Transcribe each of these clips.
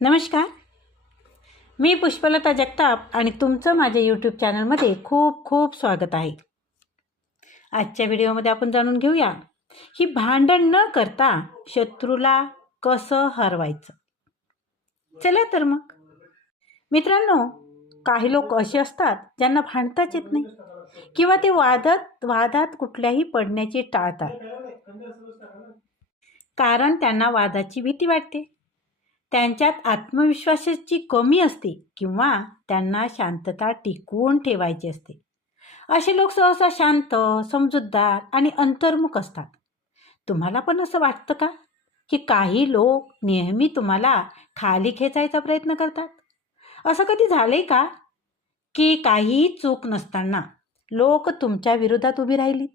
नमस्कार. मी पुष्पलता जगताप आणि तुमचं माझ्या यूट्यूब चॅनलमध्ये खूप खूप स्वागत आहे. आजच्या व्हिडिओमध्ये आपण जाणून घेऊया ही भांडण न करता शत्रूला कसं हरवायचं. चला तर मग. मित्रांनो काही लोक असे असतात ज्यांना भांडताच येत नाही किंवा ते वादात वादात कुठल्याही पडण्याची टाळतात. कारण त्यांना वादाची भीती वाटते. त्यांच्यात आत्मविश्वासाची कमी असते किंवा त्यांना शांतता टिकवून ठेवायची असते. असे लोक सहसा शांत समजूतदार आणि अंतर्मुख असतात. तुम्हाला पण असं वाटतं का? की काही लोक नेहमी तुम्हाला खाली खेचायचा प्रयत्न करतात? असं कधी झालंय का? की काहीही चूक नसताना लोक तुमच्या विरोधात उभी राहिली?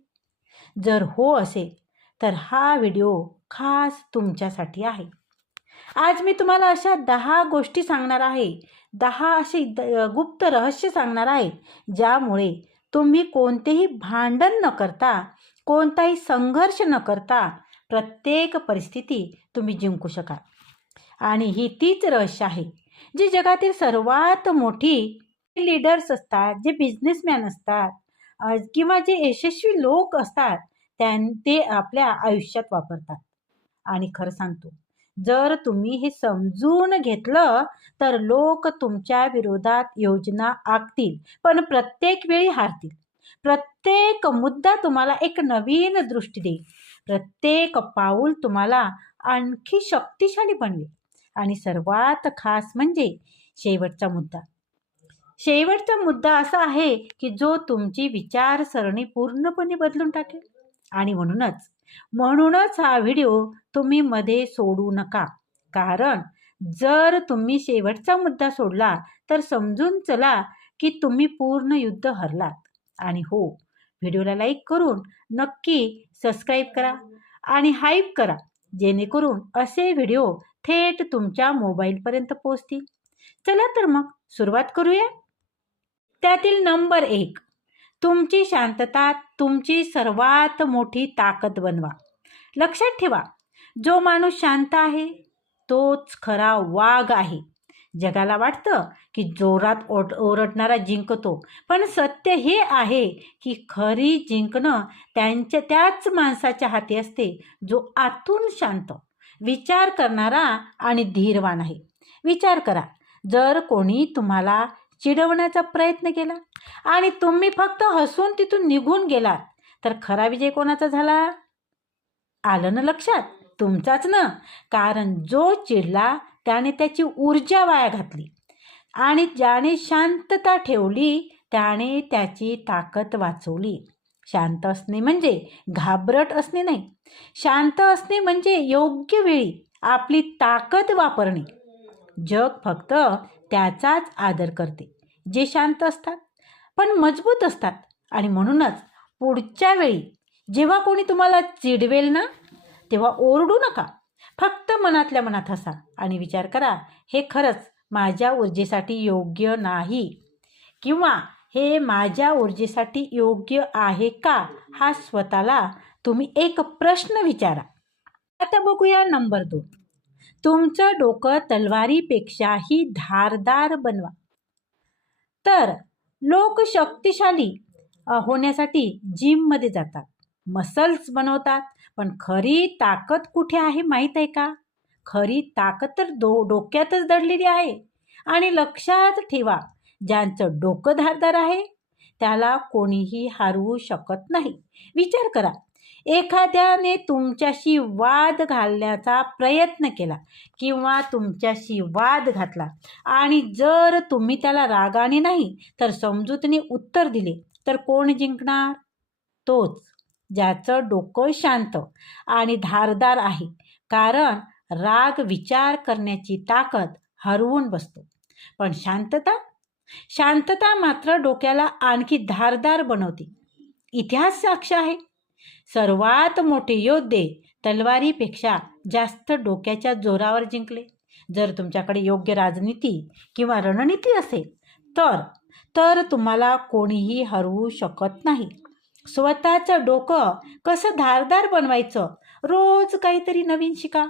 जर हो असेल तर हा व्हिडिओ खास तुमच्यासाठी आहे. आज मी तुम्हाला अशा दहा गोष्टी सांगणार आहे. दहा असे द गुप्त रहस्य सांगणार आहे. ज्यामुळे तुम्ही कोणतेही भांडण न करता कोणताही संघर्ष न करता प्रत्येक परिस्थिती तुम्ही जिंकू शकाल. आणि ही तीच रहस्य आहे जी जगातील सर्वात मोठी लीडर्स असतात जे बिझनेसमॅन असतात किंवा जे यशस्वी लोक असतात त्यां ते आपल्या आयुष्यात वापरतात. आणि खरं सांगतो जर तुम्ही हे समजून घेतलं तर लोक तुमच्या विरोधात योजना आखतील पण प्रत्येक वेळी हारतील. प्रत्येक मुद्दा तुम्हाला एक नवीन दृष्टी देईल. प्रत्येक पाऊल तुम्हाला आणखी शक्तिशाली बनवेल. आणि सर्वात खास म्हणजे शेवटचा मुद्दा. शेवटचा मुद्दा असा आहे की जो तुमची विचारसरणी पूर्णपणे बदलून टाकेल. आणि म्हणूनच म्हणूनच हा व्हिडिओ तुम्ही मध्ये सोडू नका. कारण जर तुम्ही शेवटचा मुद्दा सोडला तर समजून चला की तुम्ही पूर्ण युद्ध हरलात. आणि हो व्हिडिओला लाईक करून नक्की सबस्क्राईब करा आणि हाईप करा जेणेकरून असे व्हिडिओ थेट तुमच्या मोबाईलपर्यंत पोहोचतील. चला तर मग सुरुवात करूया. त्यातील नंबर एक. तुमची शांतता तुमची सर्वात मोठी ताकद बनवा. लक्षात ठेवा जो माणूस शांत आहे तोच खरा वाघ आहे. जगाला वाटतं की जोरात ओट ओरडणारा जिंकतो पण सत्य हे आहे की खरी जिंकणं त्यांच्या त्याच माणसाच्या हाती असते जो आतून शांत विचार करणारा आणि धीरवान आहे. विचार करा जर कोणी तुम्हाला चिडवण्याचा प्रयत्न केला. आणि तुम्ही फक्त हसून तिथून निघून गेलात. तर खरा विजय कोणाचा झाला? आलं ना लक्षात? तुमचाच ना. कारण जो चिडला त्याने त्याची ऊर्जा वाया घातली. आणि ज्याने शांतता ठेवली त्याने त्याची ताकद वाचवली. शांत असणे म्हणजे घाबरट असणे नाही. शांत असणे म्हणजे योग्य वेळी आपली ताकद वापरणे. जग फक्त त्याचाच आदर करते. जे शांत असतात पण मजबूत असतात. आणि म्हणूनच पुढच्या वेळी जेव्हा कोणी तुम्हाला चिडवेल ना तेव्हा ओरडू नका. फक्त मनातल्या मनात हसा आणि विचार करा हे खरंच माझ्या ऊर्जेसाठी योग्य नाही. किंवा हे माझ्या ऊर्जेसाठी योग्य आहे का हा स्वतःला तुम्ही एक प्रश्न विचारा. आता बघूया नंबर दोन. तुमचं डोकं तलवारीपेक्षाही धारदार बनवा. तर लोक शक्तिशाली होण्यासाठी जिममध्ये जातात. मसल्स बनवतात. पण खरी ताकद कुठे आहे माहीत आहे का? खरी ताकद तर दो डोक्यातच दडलेली आहे. आणि लक्षात ठेवा ज्यांचं डोकं धारदार आहे त्याला कोणीही हरवू शकत नाही. विचार करा एखाद्याने तुमच्याशी वाद घालण्याचा प्रयत्न केला किंवा तुमच्याशी वाद घातला आणि जर तुम्ही त्याला रागाने नाही तर समजूतीने उत्तर दिले तर कोण जिंकणार? तोच ज्याचं डोकं शांत आणि धारदार आहे. कारण राग विचार करण्याची ताकद हरवून बसतो. पण शांतता? शांतता मात्र डोक्याला आणखी धारदार बनवते. इतिहास साक्ष आहे. सर्वात मोठे योद्धे तलवारीपेक्षा जास्त डोक्याच्या जोरावर जिंकले. जर तुमच्याकडे योग्य राजनीती किंवा रणनीती असेल तर तर तुम्हाला कोणीही हरवू शकत नाही. स्वतःचं डोकं कसं धारदार बनवायचं रोज काहीतरी नवीन शिका.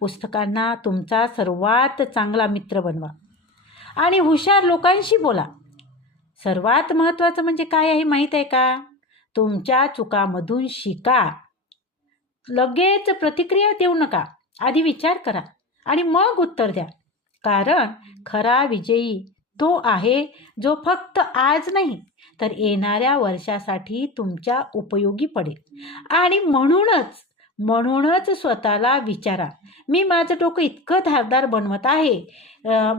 पुस्तकांना तुमचा सर्वात चांगला मित्र बनवा. आणि हुशार लोकांशी बोला. सर्वात महत्त्वाचं म्हणजे काय आहे माहीत आहे का? तुमच्या चुकामधून शिका. लगेच प्रतिक्रिया देऊ नका. आधी विचार करा आणि मग उत्तर द्या. कारण खरा विजयी तो आहे जो फक्त आज नाही तर येणाऱ्या वर्षासाठी तुमच्या उपयोगी पडेल. आणि म्हणूनच म्हणूनच स्वतःला विचारा मी माझं डोकं इतकं धारदार बनवत आहे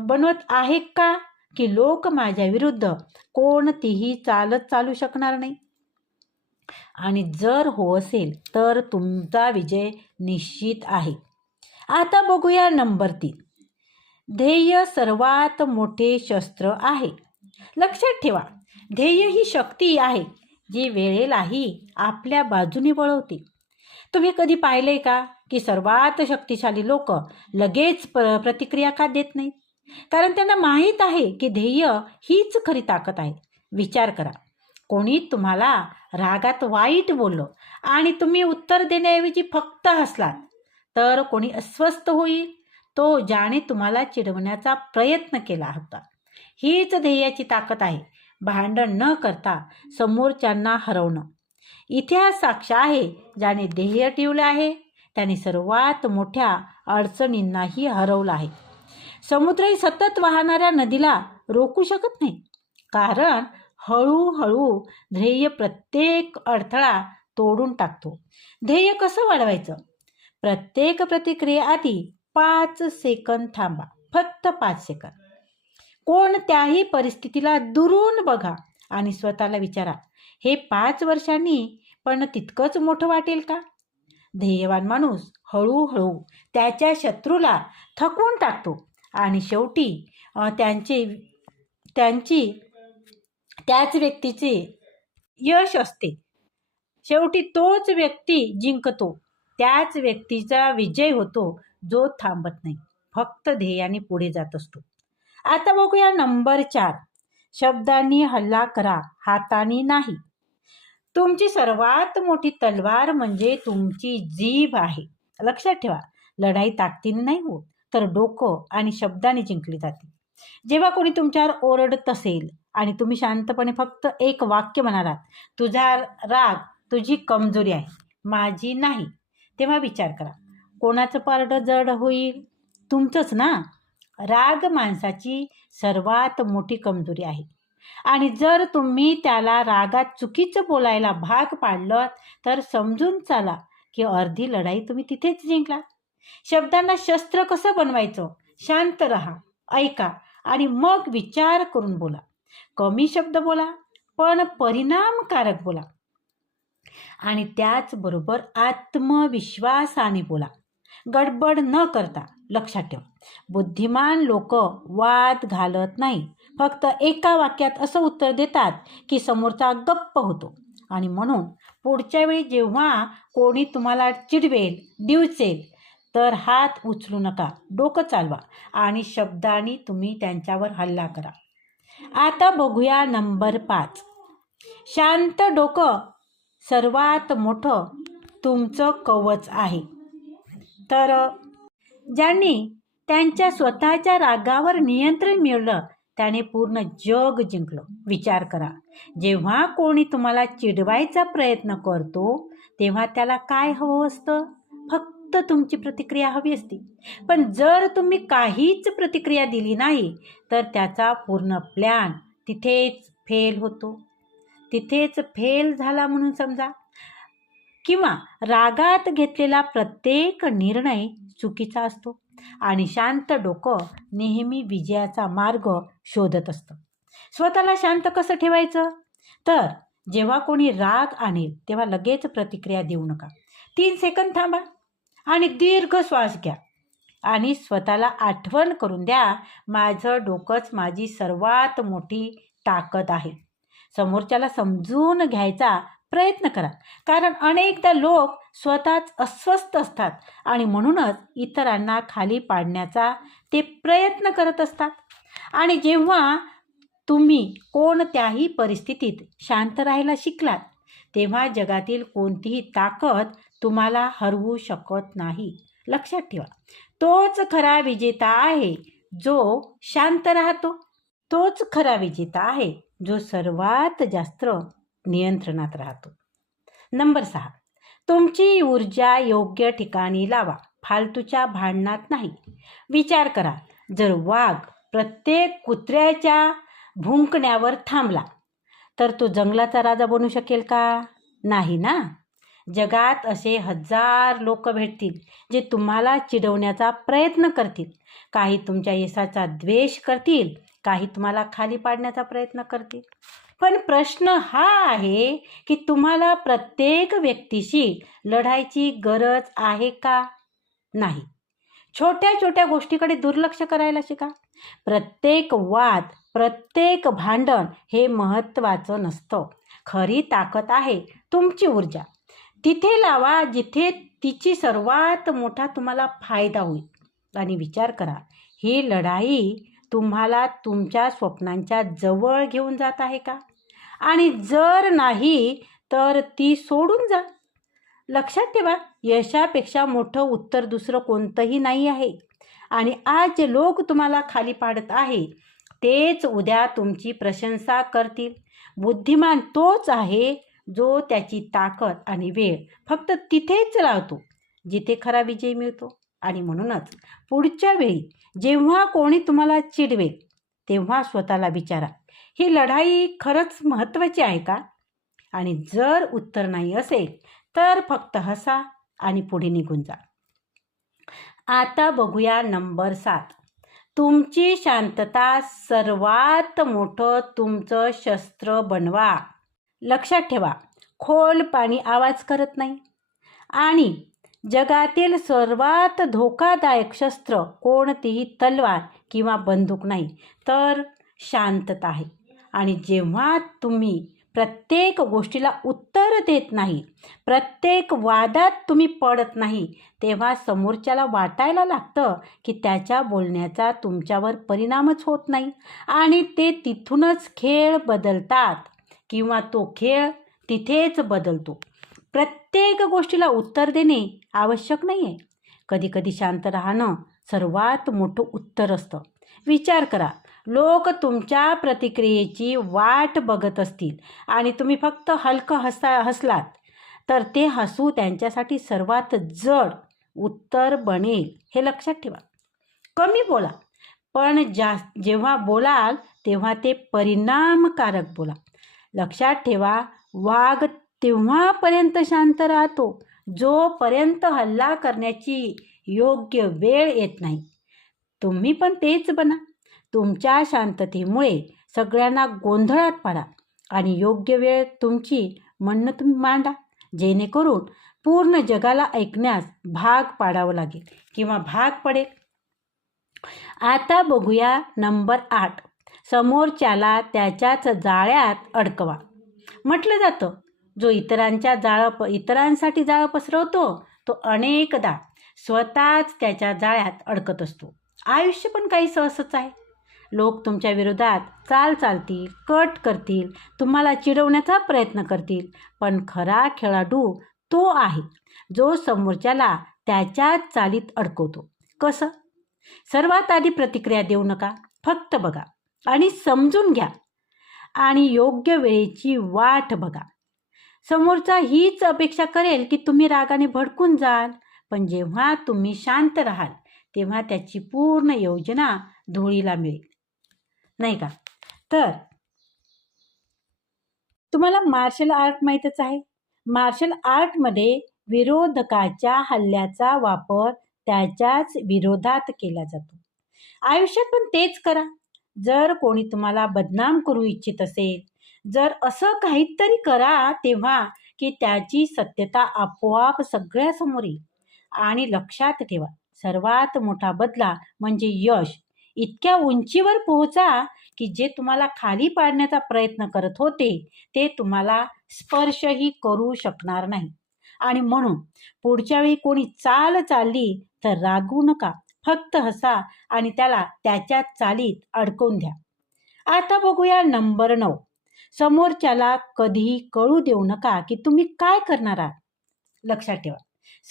बनवत आहे का की लोक माझ्या विरुद्ध कोणतीही चालत चालू शकणार नाही? आणि जर हो असेल तर तुमचा विजय निश्चित आहे. आता बघूया नंबर तीन. ध्येय सर्वात मोठे शस्त्र आहे. लक्षात ठेवा ध्येय ही शक्ती आहे जी वेळेलाही आपल्या बाजूने वळवते. तुम्ही कधी पाहिले का की सर्वात शक्तिशाली लोक लगेच प्र प्रतिक्रिया का देत नाहीत? कारण त्यांना माहीत आहे की ध्येय हीच खरी ताकद आहे. विचार करा कोणी तुम्हाला रागात वाईट बोललं आणि तुम्ही उत्तर देण्याऐवजी फक्त हसलात. तर कोणी अस्वस्थ होईल? तो ज्याने तुम्हाला चिडवण्याचा प्रयत्न केला होता. हीच ध्येयाची ताकद आहे. भांडण न करता समोरच्यांना हरवणं. इतिहास साक्ष आहे. ज्याने ध्येय ठेवलं आहे त्याने सर्वात मोठ्या अडचणींनाही हरवलं आहे. समुद्रही सतत वाहणाऱ्या नदीला रोखू शकत नाही. कारण हळूहळू ध्येय प्रत्येक अडथळा तोडून टाकतो. ध्येय कसं वाढवायचं? प्रत्येक प्रतिक्रियेआधी पाच सेकंद थांबा. फक्त पाच सेकंद. कोणत्याही परिस्थितीला दुरून बघा आणि स्वतःला विचारा हे पाच वर्षांनी पण तितकंच मोठं वाटेल का? ध्येयवान माणूस हळूहळू त्याच्या शत्रूला थकवून टाकतो आणि शेवटी त्यांचे त्यांची त्याच व्यक्तीचे यश असते. शेवटी तोच व्यक्ती जिंकतो. त्याच व्यक्तीचा विजय होतो जो थांबत नाही. फक्त ध्येयाने पुढे जात असतो. आता बघूया नंबर चार. शब्दांनी हल्ला करा हाताने नाही. तुमची सर्वात मोठी तलवार म्हणजे तुमची जीभ आहे. लक्षात ठेवा लढाई ताकदीने नाही होत तर डोकं आणि शब्दाने जिंकली जाते. जेव्हा कोणी तुमच्यावर ओरडत असेल आणि तुम्ही शांतपणे फक्त एक वाक्य म्हणालात तुझा राग तुझी कमजोरी आहे माझी नाही. तेव्हा विचार करा कोणाचं पारडं जड होईल? तुमचंच ना? राग माणसाची सर्वात मोठी कमजोरी आहे. आणि जर तुम्ही त्याला रागात चुकीचं बोलायला भाग पाडलं तर समजून चाला की अर्धी लढाई तुम्ही तिथेच जिंकला. शब्दांना शस्त्र कसं बनवायचं? शांत रहा ऐका आणि मग विचार करून बोला. कमी शब्द बोला पण परिणामकारक बोला. आणि त्याचबरोबर आत्मविश्वासाने बोला. गडबड न करता लक्षात ठेवा. बुद्धिमान लोक वाद घालत नाही. फक्त एका वाक्यात असं उत्तर देतात की समोरचा गप्प होतो. आणि म्हणून पुढच्या वेळी जेव्हा कोणी तुम्हाला चिडवेल डिवचेल तर हात उचलू नका. डोकं चालवा आणि शब्दांनी तुम्ही त्यांच्यावर हल्ला करा. आता बघूया नंबर पाच. शांत डोकं सर्वात मोठं तुमचं कवच आहे. तर ज्यांनी त्यांच्या स्वतःच्या रागावर नियंत्रण मिळवलं त्याने पूर्ण जग जिंकलं. विचार करा. जेव्हा कोणी तुम्हाला चिडवायचा प्रयत्न करतो तेव्हा त्याला काय हवं असतं? फक्त फक्त तुमची प्रतिक्रिया हवी असती. पण जर तुम्ही काहीच प्रतिक्रिया दिली नाही तर त्याचा पूर्ण प्लॅन तिथेच फेल होतो. तिथेच फेल झाला म्हणून समजा. किंवा रागात घेतलेला प्रत्येक निर्णय चुकीचा असतो आणि शांत डोकं नेहमी विजयाचा मार्ग शोधत असतं. स्वतःला शांत कसं ठेवायचं? तर जेव्हा कोणी राग आणेल तेव्हा लगेच प्रतिक्रिया देऊ नका. तीन सेकंद थांबा. आणि दीर्घ श्वास घ्या. आणि स्वतःला आठवण करून द्या माझं डोकंच माझी सर्वात मोठी ताकद आहे. समोरच्याला समजून घ्यायचा प्रयत्न करा. कारण अनेकदा लोक स्वतःच अस्वस्थ असतात आणि म्हणूनच इतरांना खाली पाडण्याचा ते प्रयत्न करत असतात. आणि जेव्हा तुम्ही कोणत्याही परिस्थितीत शांत राहायला शिकलात तेव्हा जगातील कोणतीही ताकद तुम्हाला हरवू शकत नाही. लक्षात ठेवा. तोच खरा विजेता आहे जो शांत राहतो. तोच खरा विजेता आहे जो सर्वात जास्त नियंत्रणात राहतो. नंबर सहा. तुमची ऊर्जा योग्य ठिकाणी लावा. फालतूच्या भांडणात नाही. विचार करा. जर वाघ प्रत्येक कुत्र्याच्या भुंकण्यावर थांबला तर तो जंगलाचा राजा बनू शकेल का? नाही ना? जगात असे हजार लोक भेटतील जे तुम्हाला चिडवण्याचा प्रयत्न करतील. काही तुमच्या यशाचा द्वेष करतील काही तुम्हाला खाली पाडण्याचा प्रयत्न करतील. पण प्रश्न हा आहे की तुम्हाला प्रत्येक व्यक्तीशी लढायची गरज आहे का? नाही. छोट्या छोट्या गोष्टीकडे दुर्लक्ष करायला शिका. प्रत्येक वाद प्रत्येक भांडण हे महत्त्वाचं नसतं. खरी ताकद आहे तुमची ऊर्जा. तिथे लावा जिथे तिची सर्वात मोठा तुम्हाला फायदा होईल. आणि विचार करा ही लढाई तुम्हाला तुमच्या स्वप्नांच्या जवळ घेऊन जात आहे का? आणि जर नाही तर ती सोडून जा. लक्षात ठेवा यशापेक्षा मोठं उत्तर दुसरं कोणतंही नाही आहे. आणि आज जे लोक तुम्हाला खाली पाडत आहे तेच उद्या तुमची प्रशंसा करतील. बुद्धिमान तोच आहे जो त्याची ताकद आणि वेळ फक्त तिथेच लावतो जिथे खरा विजय मिळतो. आणि म्हणूनच पुढच्या वेळी जेव्हा कोणी तुम्हाला चिडवेल तेव्हा स्वतःला विचारा ही लढाई खरंच महत्त्वाची आहे का? आणि जर उत्तर नाही असेल तर फक्त हसा आणि पुढे निघून जा. आता बघूया नंबर सात. तुमची शांतता सर्वात मोठं तुमचं शस्त्र बनवा. लक्षात ठेवा खोल पाणी आवाज करत नाही. आणि जगातील सर्वात धोकादायक शस्त्र कोणतीही तलवार किंवा बंदूक नाही तर शांतता आहे. आणि जेव्हा तुम्ही प्रत्येक गोष्टीला उत्तर देत नाही प्रत्येक वादात तुम्ही पडत नाही तेव्हा समोरच्याला वाटायला लागतं की त्याच्या बोलण्याचा तुमच्यावर परिणामच होत नाही. आणि ते तिथूनच खेळ बदलतात. किंवा तो खेळ तिथेच बदलतो. प्रत्येक गोष्टीला उत्तर देणे आवश्यक नाही आहे कधीकधी शांत राहणं सर्वात मोठं उत्तर असतं. विचार करा. लोक तुमच्या प्रतिक्रियेची वाट बघत असतील आणि तुम्ही फक्त हलकं हसा हसलात तर ते हसू त्यांच्यासाठी सर्वात जड उत्तर बनेल हे लक्षात ठेवा. कमी बोला पण जास्त जेव्हा बोलाल तेव्हा ते परिणामकारक बोला. लक्षात ठेवा वाघ तेव्हापर्यंत शांत राहतो जोपर्यंत हल्ला करण्याची योग्य वेळ येत नाही. तुम्ही पण तेच बना. तुमच्या शांततेमुळे सगळ्यांना गोंधळात पाडा आणि योग्य वेळ तुमची म्हणणं तुम्ही मांडा जेणेकरून पूर्ण जगाला ऐकण्यास भाग पाडावं लागेल किंवा भाग पडेल. आता बघूया नंबर आठ. समोरच्याला त्याच्याच जाळ्यात अडकवा. म्हटलं जातं जो इतरांच्या जाळं प इतरांसाठी जाळं पसरवतो तो अनेकदा स्वतःच त्याच्या जाळ्यात अडकत असतो. आयुष्य पण काही सहसच आहे. लोक तुमच्या विरोधात चाल चालतील कट करतील तुम्हाला चिडवण्याचा प्रयत्न करतील पण खरा खेळाडू तो आहे जो समोरच्याला त्याच्याच चालीत अडकवतो. कसं? सर्वात आधी प्रतिक्रिया देऊ नका फक्त बघा. आणि समजून घ्या. आणि योग्य वेळेची वाट बघा. समोरचा हीच अपेक्षा करेल की तुम्ही रागाने भडकून जाल पण जेव्हा तुम्ही शांत राहाल तेव्हा त्याची पूर्ण योजना धुळीला मिळेल. नाही का? तर तुम्हाला मार्शल आर्ट माहीतच आहे. मार्शल आर्टमध्ये विरोधकाच्या हल्ल्याचा वापर त्याच्याच विरोधात केला जातो. आयुष्यात पण तेच करा. जर कोणी तुम्हाला बदनाम करू इच्छित असेल जर असं काहीतरी करा तेव्हा की त्याची सत्यता आपोआप सगळ्यासमोर येईल. आणि लक्षात ठेवा सर्वात मोठा बदला म्हणजे यश. इतक्या उंचीवर पोहोचा की जे तुम्हाला खाली पाडण्याचा प्रयत्न करत होते ते तुम्हाला स्पर्शही करू शकणार नाही. आणि म्हणून पुढच्या वेळी कोणी चाल चालली तर रागू नका. फक्त हसा आणि त्याला त्याच्या चालीत अडकवून द्या. आता बघूया नंबर नऊ. समोरच्याला कधीही कळू देऊ नका की तुम्ही काय करणार आहात. लक्षात ठेवा.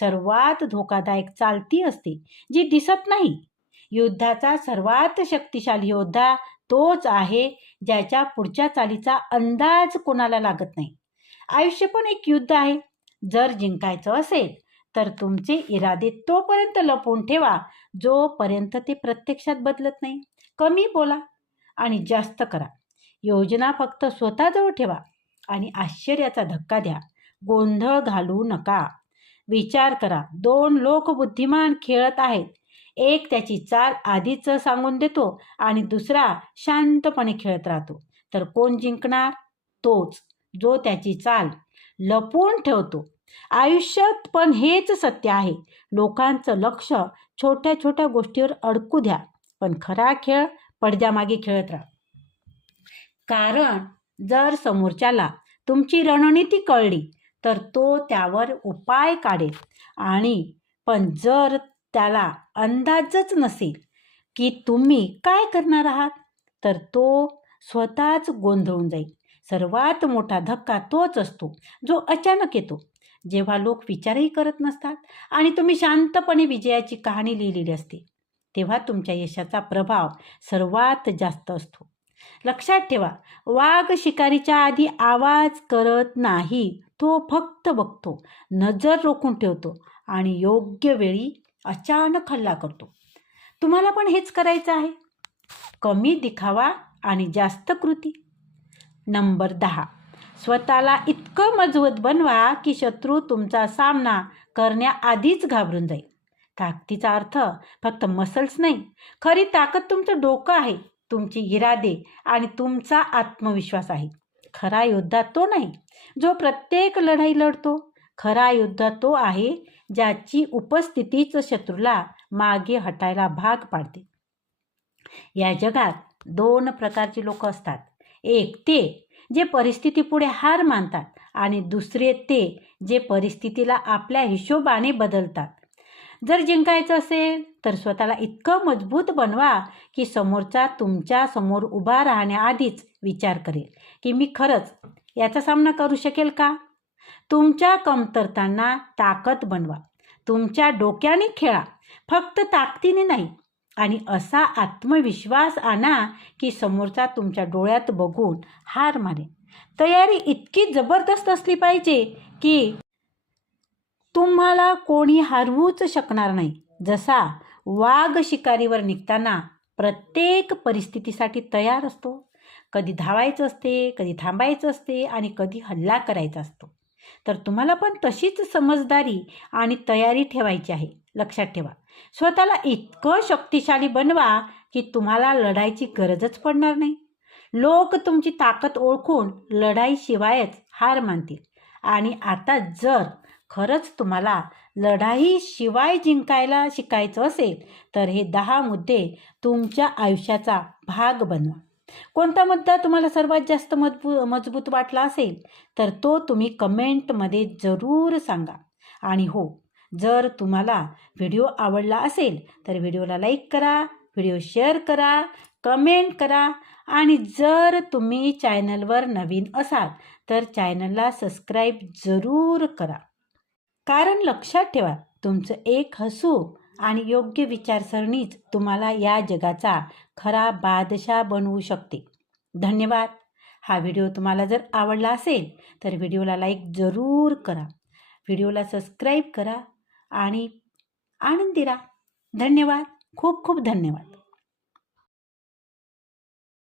सर्वात धोकादायक चालती असते जी दिसत नाही. युद्धाचा सर्वात शक्तिशाली योद्धा तोच आहे ज्याच्या पुढच्या चालीचा अंदाज कोणाला लागत नाही. आयुष्य पण एक युद्ध आहे. जर जिंकायचं असेल तर तुमचे इरादे तोपर्यंत लपवून ठेवा. जोपर्यंत ते प्रत्यक्षात बदलत नाही. कमी बोला आणि जास्त करा. योजना फक्त स्वतःजवळ ठेवा आणि आश्चर्याचा धक्का द्या. गोंधळ घालू नका. विचार करा. दोन लोक बुद्धिमान खेळत आहेत. एक त्याची चाल आधीच सांगून देतो आणि दुसरा शांतपणे खेळत राहतो. तर कोण जिंकणार? तोच. जो त्याची चाल लपवून ठेवतो. आयुष्यात पण हेच सत्य आहे. लोकांचं लक्ष छोट्या छोट्या गोष्टीवर अडकू द्या पण खरा खेळ पडद्यामागे खेळत राहा. कारण जर समोरच्याला तुमची रणनीती कळली तर तो त्यावर उपाय काढेल. आणि पण जर त्याला अंदाजच नसेल की तुम्ही काय करणार आहात तर तो स्वतःच गोंधळून जाईल. सर्वात मोठा धक्का तोच असतो जो अचानक येतो. जेव्हा लोक विचारही करत नसतात आणि तुम्ही शांतपणे विजयाची कहाणी लिहिलेली असते तेव्हा तुमच्या यशाचा प्रभाव सर्वात जास्त असतो. लक्षात ठेवा वाघ शिकारीच्या आधी आवाज करत नाही तो फक्त बघतो नजर रोखून ठेवतो आणि योग्य वेळी अचानक हल्ला करतो. तुम्हाला पण हेच करायचं आहे. कमी दिखावा आणि जास्त कृती. नंबर दहा. स्वतःला इतकं मजबूत बनवा की शत्रू तुमचा सामना करण्याआधीच घाबरून जाईल. ताकदीचा अर्थ फक्त मसल्स नाही खरी ताकद तुमचं डोकं आहे तुमची इरादे आणि तुमचा आत्मविश्वास आहे. खरा योद्धा तो नाही जो प्रत्येक लढाई लढतो. खरा योद्धा तो आहे ज्याची उपस्थितीच शत्रूला मागे हटायला भाग पाडते. या जगात दोन प्रकारची लोक असतात. एक ते जे परिस्थितीपुढे हार मानतात आणि दुसरे ते जे परिस्थितीला आपल्या हिशोबाने बदलतात. जर जिंकायचं असेल तर स्वतःला इतकं मजबूत बनवा की समोरचा तुमच्यासमोर उभा राहण्याआधीच विचार करेल की मी खरंच याचा सामना करू शकेल का? तुमच्या कमतरतांना ताकद बनवा. तुमच्या डोक्याने खेळा. फक्त ताकदीने नाही आणि असा आत्मविश्वास आणा की समोरचा तुमच्या डोळ्यात बघून हार मारे तयारी इतकी जबरदस्त असली पाहिजे की तुम्हाला कोणी हरवूच शकणार नाही. जसा वाघ शिकारीवर निघताना प्रत्येक परिस्थितीसाठी तयार असतो. कधी धावायचं असते कधी थांबायचं असते आणि कधी हल्ला करायचा असतो. तर तुम्हाला पण तशीच समजदारी आणि तयारी ठेवायची आहे. लक्षात ठेवा. स्वतःला इतकं शक्तिशाली बनवा की तुम्हाला लढायची गरजच पडणार नाही. लोक तुमची ताकद ओळखून लढाईशिवायच हार मानतील. आणि आता जर खरंच तुम्हाला लढाईशिवाय जिंकायला शिकायचं असेल तर हे दहा मुद्दे तुमच्या आयुष्याचा भाग बनवा. कोणता मुद्दा तुम्हाला सर्वात जास्त मजबू मजबूत वाटला असेल तर तो तुम्ही कमेंटमध्ये जरूर सांगा. आणि हो जर तुम्हाला व्हिडिओ आवडला असेल तर व्हिडिओला लाईक करा व्हिडिओ शेअर करा कमेंट करा आणि जर तुम्ही चॅनलवर नवीन असाल तर चॅनलला सबस्क्राईब जरूर करा. कारण लक्षात ठेवा तुमचं एक हसू आणि योग्य विचारसरणीच तुम्हाला या जगाचा खरा बादशाह बनवू शकते. धन्यवाद. हा व्हिडिओ तुम्हाला जर आवडला असेल तर व्हिडिओला लाईक जरूर करा. व्हिडिओला सबस्क्राईब करा. आणि आनंदी राहा धन्यवाद. खूप खूप धन्यवाद.